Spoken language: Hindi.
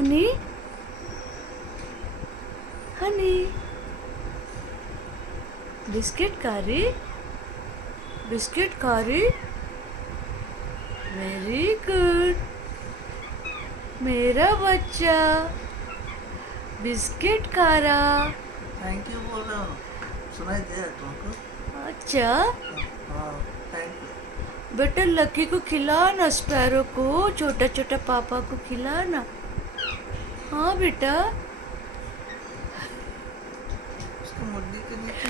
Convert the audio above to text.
हनी हनी बिस्किट खा रही वेरी गुड मेरा बच्चा बिस्किट खा रहा। थैंक यू बोल रहा हूँ, सुनाई दिया तुमको? अच्छा हाँ, थैंक यू। बेटा लकी को खिला ना, स्पैरो को, छोटा छोटा पापा को खिला ना। हाँ बेटा उसकी मुड्डी के नीचे